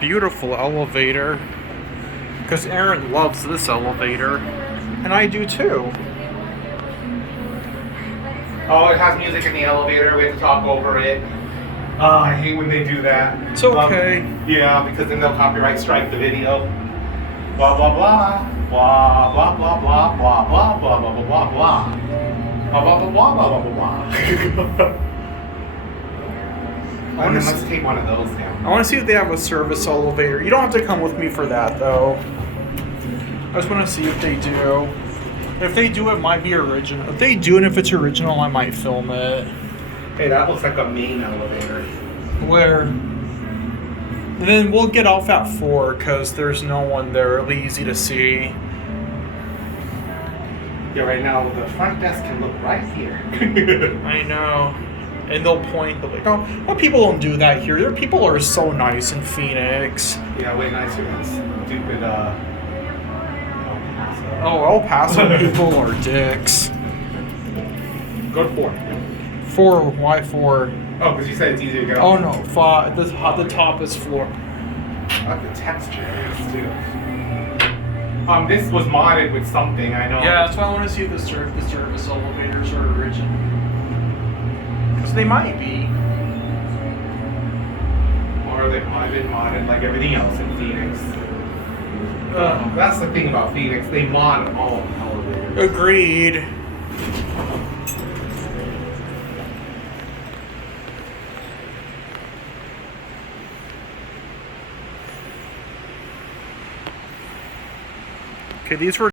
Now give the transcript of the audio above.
beautiful elevator. Because Errin loves this elevator. And I do too. Oh, it has music in the elevator. We have to talk over it. I hate when they do that. It's okay. Yeah, because then they'll copyright strike the video. Blah blah blah. Blah blah blah blah blah blah blah blah blah blah blah. Blah blah blah blah blah blah blah. Let's take one of those down. I want to see if they have a service elevator. You don't have to come with me for that, though. I just want to see if they do. If they do, it might be original. If they do, and if it's original, I might film it. Hey, that looks like a main elevator. Where? Then we'll get off at 4 because there's no one there. It'll be easy to see. Yeah, right now the front desk can look right here. I know. And they'll point. They'll be like, oh, well, people don't do that here. Their people are so nice in Phoenix. Yeah, way nicer than stupid, Oh, El Paso people are dicks. Go to 4. 4, why 4? Oh, because you said it's easy to get Oh off. no, 5. The top is floor. I like the texture is too. This was modded with something, I know. Yeah, that's why I want to see if the service elevators are original. Because they might be. Or they might have been modded like everything else in Phoenix. That's the thing about Phoenix. They mod all elevators. Agreed. Okay, these were